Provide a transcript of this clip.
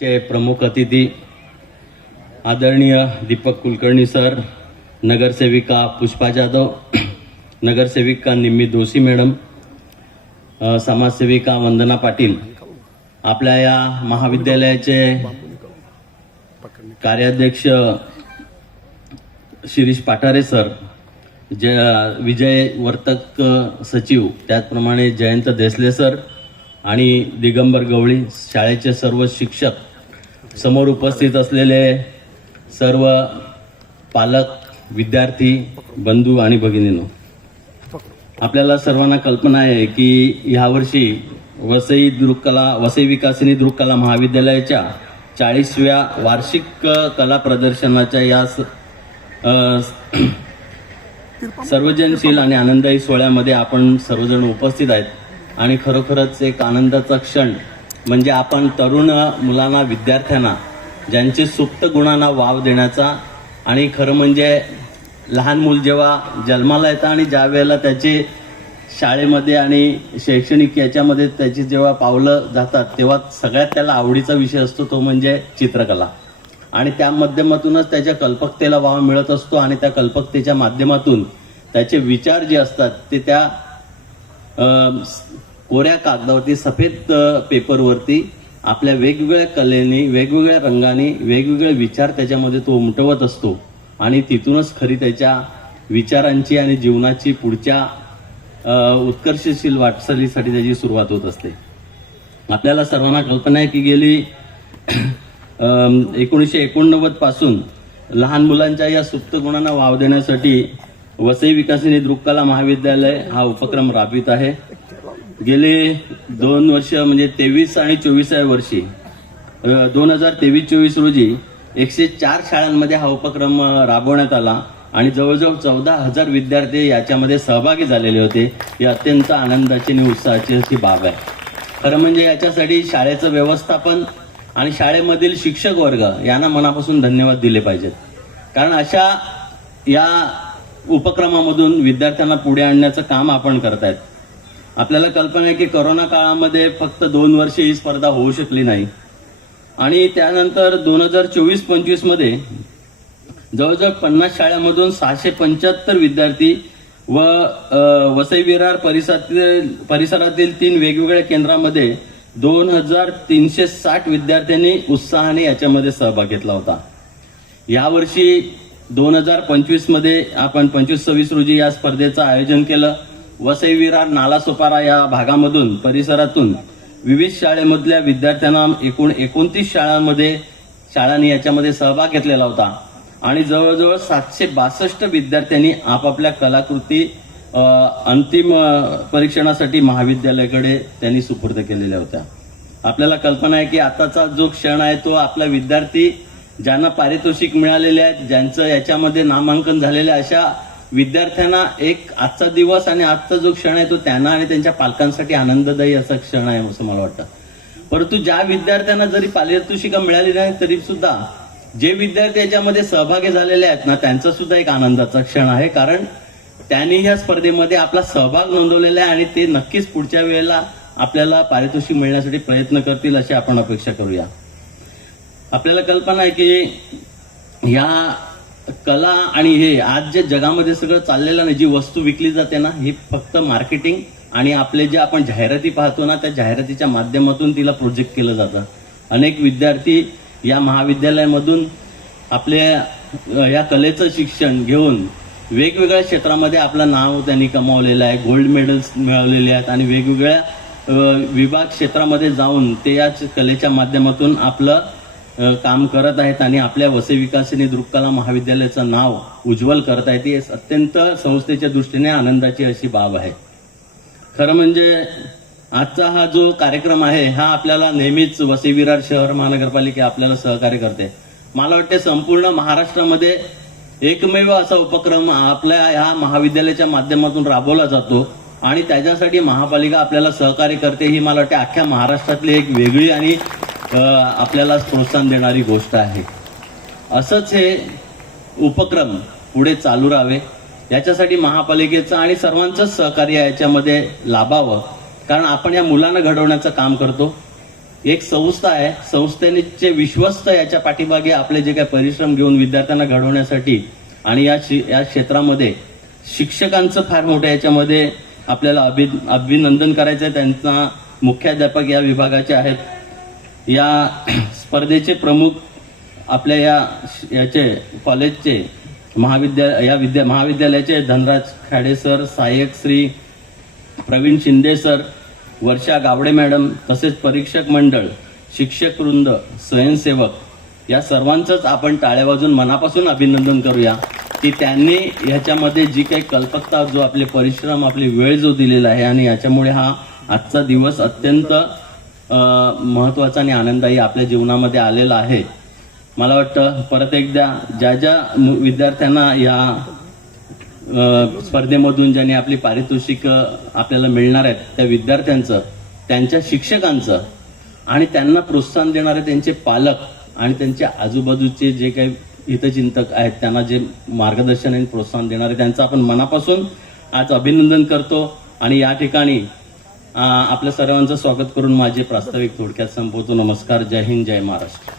चे प्रमुख अतिथी आदरणीय दीपक कुलकर्णी सर, नगरसेविका पुष्पा जाधव, नगरसेविका निम्मी दोशी मॅडम, समाजसेविका वंदना पाटील, आपल्या या महाविद्यालयाचे कार्याध्यक्ष शिरीष पाठारे सर, विजय वर्तक सचिव, त्याचप्रमाणे जयंत देसले सर आणि दिगंबर गवळी, शाळेचे सर्व शिक्षक, समोर उपस्थित असलेले सर्व पालक, विद्यार्थी बंधू आणि भगिनींनो, आपल्याला सर्वांना कल्पना आहे की यावर्षी वसई विकासिनी दृक्कला महाविद्यालयाच्या 40व्या वार्षिक कला प्रदर्शनाच्या या सर्वजनशील आणि आनंददायी सोहळ्यामध्ये आपण सर्वजण उपस्थित आहेत. आणि खरोखरच एक आनंदाचा क्षण म्हणजे आपण तरुण मुलांना, विद्यार्थ्यांना ज्यांचे सुप्त गुणांना वाव देण्याचा, आणि खरं म्हणजे लहान मूल जेव्हा जन्माला येतं आणि ज्या वेळेला त्याचे शाळेमध्ये आणि शैक्षणिक याच्यामध्ये त्याची जेव्हा पावलं जातात तेव्हा सगळ्यात त्याला आवडीचा विषय असतो तो म्हणजे चित्रकला. आणि त्या माध्यमातूनच त्याच्या कल्पकतेला वाव मिळत असतो आणि त्या कल्पकतेच्या माध्यमातून त्याचे विचार जे असतात ते त्या कोऱ्या कागदावरती, सफेद पेपरवरती आपल्या वेगवेगळ्या कलेने, वेगवेगळ्या रंगाने वेगवेगळे विचार त्याच्यामध्ये तो उमटवत असतो. आणि तिथूनच खरी त्याच्या विचारांची आणि जीवनाची पुढच्या उत्कर्षशील वाटचालीसाठी त्याची सुरुवात होत असते. आपल्याला सर्वांना कल्पना आहे की गेली 1989 पासून लहान मुलांच्या या सुप्त गुणांना वाव देण्यासाठी वसई विकासिनी दृक्कला महाविद्यालय हा उपक्रम राबवित आहे. गेले 2 वर्ष म्हणजे 23 आणि 24व्या वर्षी 2023-24 रोजी 104 शाळांमध्ये हा उपक्रम राबवण्यात आला आणि जवळजवळ 14,000 विद्यार्थी याच्यामध्ये सहभागी झालेले होते. ही अत्यंत आनंदाची आणि उत्साहाची अशी बाब आहे. खरं म्हणजे याच्यासाठी शाळेचं व्यवस्थापन आणि शाळेमधील शिक्षक वर्ग यांना मनापासून धन्यवाद दिले पाहिजेत. कारण अशा या उपक्रमामधून विद्यार्थ्यांना पुढे आणण्याचं काम आपण करतायत. आपल्याला कल्पना आहे की कोरोना काळामध्ये फक्त 2 वर्षे ही स्पर्धा होऊ शकली नाही आणि त्यानंतर 2024-25 मध्ये जवळजवळ 50 शाळांमधून 675 विद्यार्थी व वसई विरार परिसरातील 3 वेगवेगळ्या केंद्रामध्ये 2360 विद्यार्थ्यांनी उत्साहाने याच्यामध्ये सहभाग घेतला होता. यावर्षी 2025 मध्ये आपण 25-26 रोजी या स्पर्धेचं आयोजन केलं. वसई विरार, नालासोपारा या भागामधून, परिसरातून विविध शाळेमधल्या विद्यार्थ्यांना एकूण 29 शाळांनी याच्यामध्ये सहभाग घेतलेला होता आणि जवळजवळ 762 विद्यार्थ्यांनी आपापल्या कलाकृती अंतिम परीक्षणासाठी महाविद्यालयाकडे त्यांनी सुपूर्द केलेल्या होत्या. आपल्याला कल्पना आहे की आताचा जो क्षण आहे तो आपला विद्यार्थी ज्यांना पारितोषिक मिळालेले आहेत, ज्यांचं याच्यामध्ये नामांकन झालेलं आहे, अशा विद्यार्थ्यांना एक आजचा दिवस आणि आजचा जो क्षण आहे तो त्यांना आणि त्यांच्या पालकांसाठी आनंददायी असा क्षण आहे असं मला वाटतं. परंतु ज्या विद्यार्थ्यांना जरी पारितोषिकं मिळाली नाही तरी सुद्धा जे विद्यार्थी याच्यामध्ये सहभागी झालेले आहेत ना, त्यांचा सुद्धा एक आनंदाचा क्षण आहे. कारण त्यांनी या स्पर्धेमध्ये आपला सहभाग नोंदवलेला आहे आणि ते नक्कीच पुढच्या वेळेला आपल्याला पारितोषिक मिळण्यासाठी प्रयत्न करतील अशी आपण अपेक्षा करूया. आपल्याला कल्पना आहे की या कला आणि हे आज जे जगामध्ये सगळं चाललेलं नाही, जी वस्तू विकली जाते ना, ही फक्त मार्केटिंग आणि आपले जे आपण जाहिराती पाहतो ना, त्या जाहिरातीच्या माध्यमातून तिला प्रोजेक्ट केलं जातं. अनेक विद्यार्थी या महाविद्यालयामधून आपल्या या कलेचं शिक्षण घेऊन वेगवेगळ्या क्षेत्रामध्ये आपलं नाव त्यांनी कमावलेलं आहे, गोल्ड मेडल्स मिळवलेले आहेत आणि वेगवेगळ्या विभाग क्षेत्रामध्ये जाऊन ते या कलेच्या माध्यमातून आपलं काम करत आहेत आणि आपल्या वसई विकासिनी दृक्कला महाविद्यालयाचं नाव उज्ज्वल करत आहेत. ही अत्यंत संस्थेच्या दृष्टीने आनंदाची अशी बाब आहे. खरं म्हणजे आजचा हा जो कार्यक्रम आहे हा आपल्याला नेहमीच वसई विरार शहर महानगरपालिका आपल्याला सहकार्य करते. मला वाटते संपूर्ण महाराष्ट्रामध्ये एकमेव असा उपक्रम आपल्या ह्या महाविद्यालयाच्या माध्यमातून राबवला जातो आणि त्याच्यासाठी महापालिका आपल्याला सहकार्य करते. ही मला वाटते अख्ख्या महाराष्ट्रातली एक वेगळी आणि आपल्याला प्रोत्साहन देणारी गोष्ट आहे. असंच हे उपक्रम पुढे चालू राहावे याच्यासाठी महापालिकेचं आणि सर्वांचंच सहकार्य याच्यामध्ये लाभावं. कारण आपण या मुलांना घडवण्याचं काम करतो. एक संस्था आहे, संस्थेचे विश्वस्त याच्या पाठीमागे आपले जे काही परिश्रम घेऊन विद्यार्थ्यांना घडवण्यासाठी आणि या क्षेत्रामध्ये शिक्षकांचं फार मोठं याच्यामध्ये आपल्याला अभिनंदन करायचं आहे. त्यांचा मुख्याध्यापक या विभागाचे आहेत. या स्पर्धेचे प्रमुख आपल्या याचे कॉलेजचे महाविद्यालयाचे धनराज खाडे सर, सहाय्यक श्री प्रवीण शिंदे सर, वर्षा गावडे मॅडम, तसेच परीक्षक मंडळ, शिक्षक वृंद, स्वयंसेवक या सर्वांचंच आपण टाळ्या वाजून मनापासून अभिनंदन करूया की त्यांनी ह्याच्यामध्ये जी काही कल्पकता, जो आपले परिश्रम, आपली वेळ जो दिलेला आहे आणि याच्यामुळे हा आजचा दिवस अत्यंत महत्वाचा आणि आनंददायी आपल्या जीवनामध्ये आलेला आहे. मला वाटतं परत एकदा ज्या विद्यार्थ्यांना या स्पर्धेमधून ज्यांनी आपली पारितोषिक आपल्याला मिळणार आहेत त्या विद्यार्थ्यांचं, त्यांच्या शिक्षकांचं आणि त्यांना प्रोत्साहन देणारे त्यांचे पालक आणि त्यांच्या आजूबाजूचे जे काही हितचिंतक आहेत त्यांना जे मार्गदर्शन आणि प्रोत्साहन देणारे त्यांचं आपण मनापासून आज अभिनंदन करतो. आणि या ठिकाणी आपल्या सर्वांचं स्वागत करून माझे प्रास्ताविक थोडक्यात संपवतो. नमस्कार. जय हिंद, जय महाराष्ट्र.